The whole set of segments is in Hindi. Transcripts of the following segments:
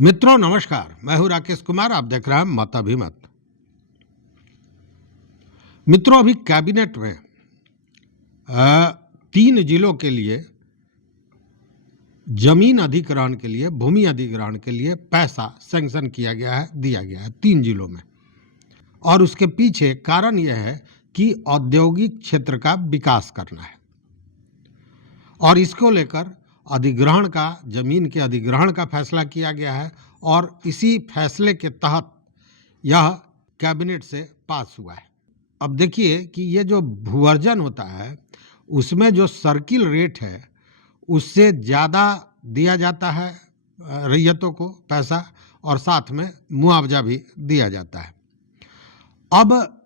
मित्रों नमस्कार, मैं हूं राकेश कुमार। आप देख रहे हैं मत अभिमत। मित्रों, अभी कैबिनेट में 3 जिलों के लिए जमीन अधिग्रहण के लिए, भूमि अधिग्रहण के लिए पैसा सैंक्शन किया गया है, दिया गया है 3 जिलों में। और उसके पीछे कारण यह है कि औद्योगिक क्षेत्र का विकास करना है और इसको लेकर अधिग्रहण का, जमीन के अधिग्रहण का फैसला किया गया है और इसी फैसले के तहत यह कैबिनेट से पास हुआ है। अब देखिए कि ये जो भूअर्जन होता है उसमें जो सर्किल रेट है उससे ज़्यादा दिया जाता है रैयतों को पैसा, और साथ में मुआवजा भी दिया जाता है। अब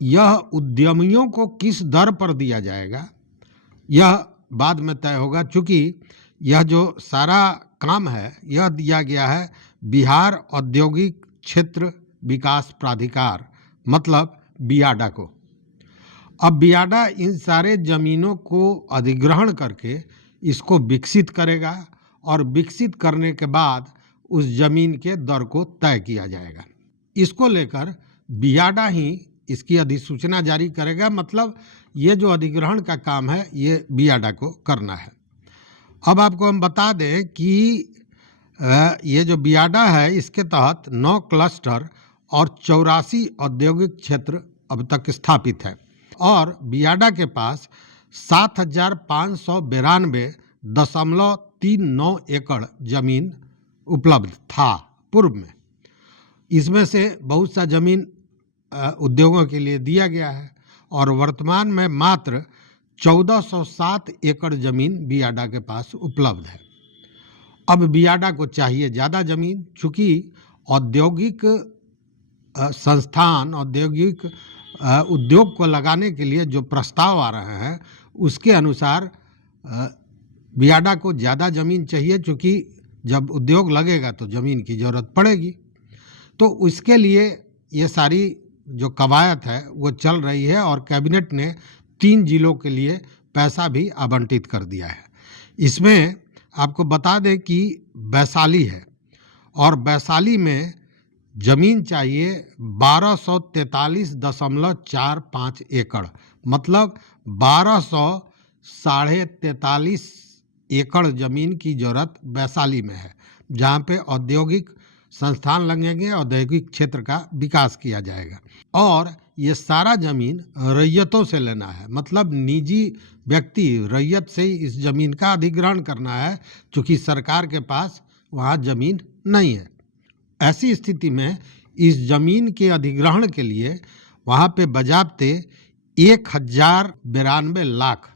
यह उद्यमियों को किस दर पर दिया जाएगा यह बाद में तय होगा, चूँकि यह जो सारा काम है यह दिया गया है बिहार औद्योगिक क्षेत्र विकास प्राधिकार, मतलब बियाडा को। अब बियाडा इन सारे ज़मीनों को अधिग्रहण करके इसको विकसित करेगा और विकसित करने के बाद उस ज़मीन के दर को तय किया जाएगा। इसको लेकर बियाडा ही इसकी अधिसूचना जारी करेगा, मतलब ये जो अधिग्रहण का काम है ये बियाडा को करना है। अब आपको हम बता दें कि ये जो बियाडा है इसके तहत 9 क्लस्टर और 84 औद्योगिक क्षेत्र अब तक स्थापित है और बियाडा के पास 7,592.39 एकड़ जमीन उपलब्ध था पूर्व में। इसमें से बहुत सा जमीन उद्योगों के लिए दिया गया है और वर्तमान में मात्र 1407 एकड़ जमीन बियाडा के पास उपलब्ध है। अब बियाडा को चाहिए ज़्यादा जमीन, चूँकि औद्योगिक संस्थान, औद्योगिक उद्योग को लगाने के लिए जो प्रस्ताव आ रहे हैं उसके अनुसार बियाडा को ज़्यादा ज़मीन चाहिए, चूँकि जब उद्योग लगेगा तो ज़मीन की ज़रूरत पड़ेगी। तो उसके लिए ये सारी जो कवायद है वो चल रही है और कैबिनेट ने 3 जिलों के लिए पैसा भी आवंटित कर दिया है। इसमें आपको बता दें कि वैशाली है और वैशाली में ज़मीन चाहिए 1243.45 एकड़, मतलब 1243 एकड़ ज़मीन की ज़रूरत वैशाली में है, जहाँ पे औद्योगिक संस्थान लगेंगे, औद्योगिक क्षेत्र का विकास किया जाएगा। और ये सारा ज़मीन रैयतों से लेना है, मतलब निजी व्यक्ति रैयत से ही इस ज़मीन का अधिग्रहण करना है, चूँकि सरकार के पास वहाँ ज़मीन नहीं है। ऐसी स्थिति में इस ज़मीन के अधिग्रहण के लिए वहाँ पे बजाबते 1092 लाख,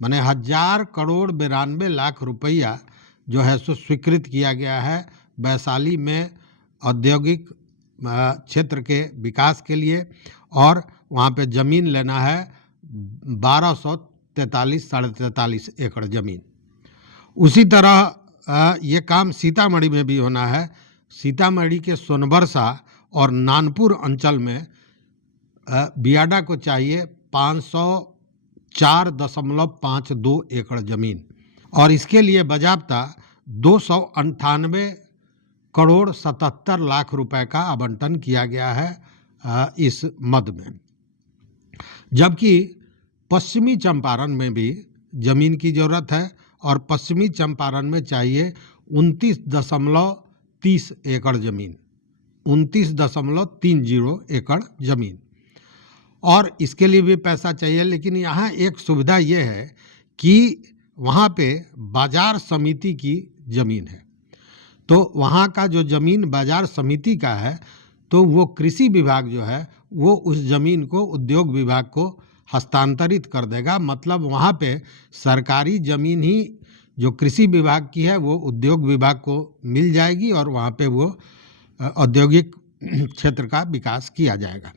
माने 1000 करोड़ 92 लाख रुपया जो है सो स्वीकृत किया गया है वैशाली में औद्योगिक क्षेत्र के विकास के लिए। और वहाँ पे ज़मीन लेना है 1243.43 एकड़ ज़मीन। उसी तरह ये काम सीतामढ़ी में भी होना है। सीतामढ़ी के सोनबरसा और नानपुर अंचल में बियाडा को चाहिए 504.52 एकड़ ज़मीन और इसके लिए बजाबता 298.77 लाख रुपए का आवंटन किया गया है इस मद में। जबकि पश्चिमी चंपारण में भी ज़मीन की ज़रूरत है और पश्चिमी चंपारण में चाहिए 29.30 एकड़ ज़मीन, 29.30 एकड़ ज़मीन, और इसके लिए भी पैसा चाहिए। लेकिन यहाँ एक सुविधा ये है कि वहाँ पे बाजार समिति की ज़मीन है, तो वहाँ का जो ज़मीन बाजार समिति का है तो वो कृषि विभाग जो है वो उस ज़मीन को उद्योग विभाग को हस्तांतरित कर देगा, मतलब वहाँ पे सरकारी ज़मीन ही जो कृषि विभाग की है वो उद्योग विभाग को मिल जाएगी और वहाँ पे वो औद्योगिक क्षेत्र का विकास किया जाएगा।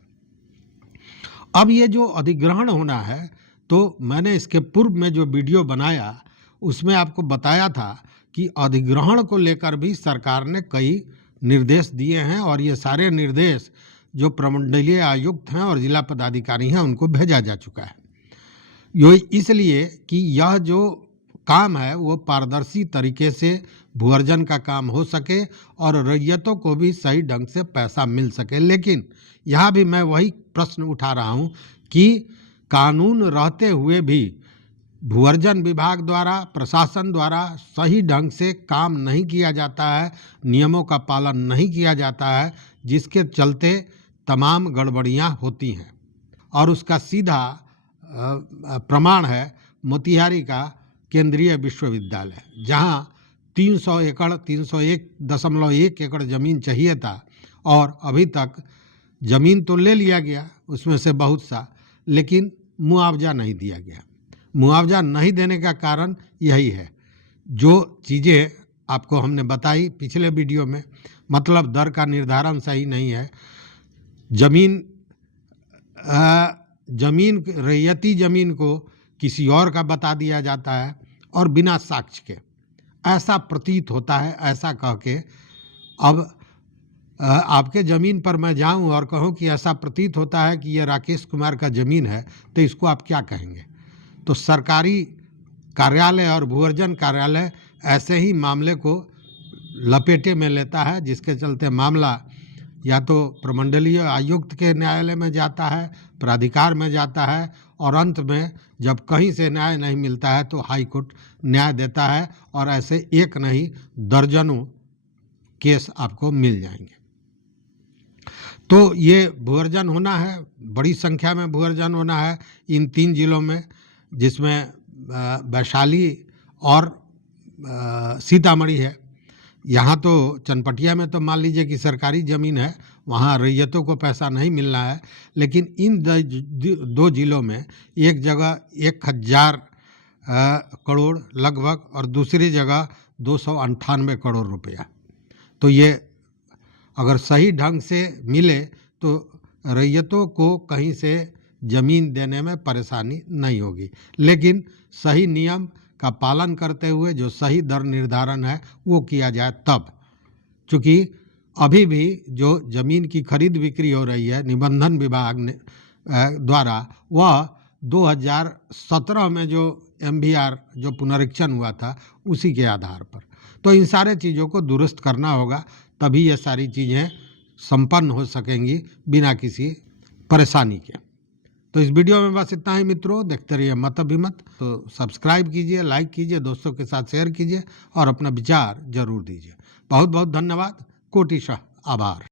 अब ये जो अधिग्रहण होना है, तो मैंने इसके पूर्व में जो वीडियो बनाया उसमें आपको बताया था कि अधिग्रहण को लेकर भी सरकार ने कई निर्देश दिए हैं और ये सारे निर्देश जो प्रमंडलीय आयुक्त हैं और जिला पदाधिकारी हैं उनको भेजा जा चुका है। ये इसलिए कि यह जो काम है वो पारदर्शी तरीके से भूअर्जन का काम हो सके और रैयतों को भी सही ढंग से पैसा मिल सके। लेकिन यहाँ भी मैं वही प्रश्न उठा रहा हूँ कि कानून रहते हुए भी भूअर्जन विभाग द्वारा, प्रशासन द्वारा सही ढंग से काम नहीं किया जाता है, नियमों का पालन नहीं किया जाता है, जिसके चलते तमाम गड़बड़ियाँ होती हैं। और उसका सीधा प्रमाण है मोतिहारी का केंद्रीय विश्वविद्यालय, जहाँ 300 एकड़ 301.1 एकड़ ज़मीन चाहिए था और अभी तक ज़मीन तो ले लिया गया उसमें से बहुत सा, लेकिन मुआवजा नहीं दिया गया। मुआवजा नहीं देने का कारण यही है, जो चीज़ें आपको हमने बताई पिछले वीडियो में, मतलब दर का निर्धारण सही नहीं है, जमीन रैयती ज़मीन को किसी और का बता दिया जाता है और बिना साक्ष्य के। ऐसा प्रतीत होता है, ऐसा कह के अब आपके ज़मीन पर मैं जाऊं और कहूं कि ऐसा प्रतीत होता है कि यह राकेश कुमार का ज़मीन है, तो इसको आप क्या कहेंगे? तो सरकारी कार्यालय और भूअर्जन कार्यालय ऐसे ही मामले को लपेटे में लेता है, जिसके चलते मामला या तो प्रमंडलीय आयुक्त के न्यायालय में जाता है, प्राधिकार में जाता है, और अंत में जब कहीं से न्याय नहीं मिलता है तो हाई कोर्ट न्याय देता है, और ऐसे एक नहीं दर्जनों केस आपको मिल जाएंगे। तो ये भूअर्जन होना है, बड़ी संख्या में भूअर्जन होना है इन 3 जिलों में, जिसमें वैशाली और सीतामढ़ी है। यहाँ तो चनपटिया में तो मान लीजिए कि सरकारी ज़मीन है, वहाँ रैयतों को पैसा नहीं मिल रहा है, लेकिन इन 2 जिलों में एक जगह 1000 करोड़ लगभग और दूसरी जगह 298 करोड़ रुपया। तो ये अगर सही ढंग से मिले तो रैयतों को कहीं से ज़मीन देने में परेशानी नहीं होगी, लेकिन सही नियम का पालन करते हुए जो सही दर निर्धारण है वो किया जाए तब। चूँकि अभी भी जो ज़मीन की खरीद बिक्री हो रही है निबंधन विभाग ने द्वारा, वह 2017 में जो MVR जो पुनरीक्षण हुआ था उसी के आधार पर। तो इन सारे चीज़ों को दुरुस्त करना होगा, तभी ये सारी चीज़ें संपन्न हो सकेंगी बिना किसी परेशानी के। तो इस वीडियो में बस इतना ही मित्रों, देखते रहिए मत अभिमत। तो सब्सक्राइब कीजिए, लाइक कीजिए, दोस्तों के साथ शेयर कीजिए और अपना विचार जरूर दीजिए। बहुत बहुत धन्यवाद, कोटिशः आभार।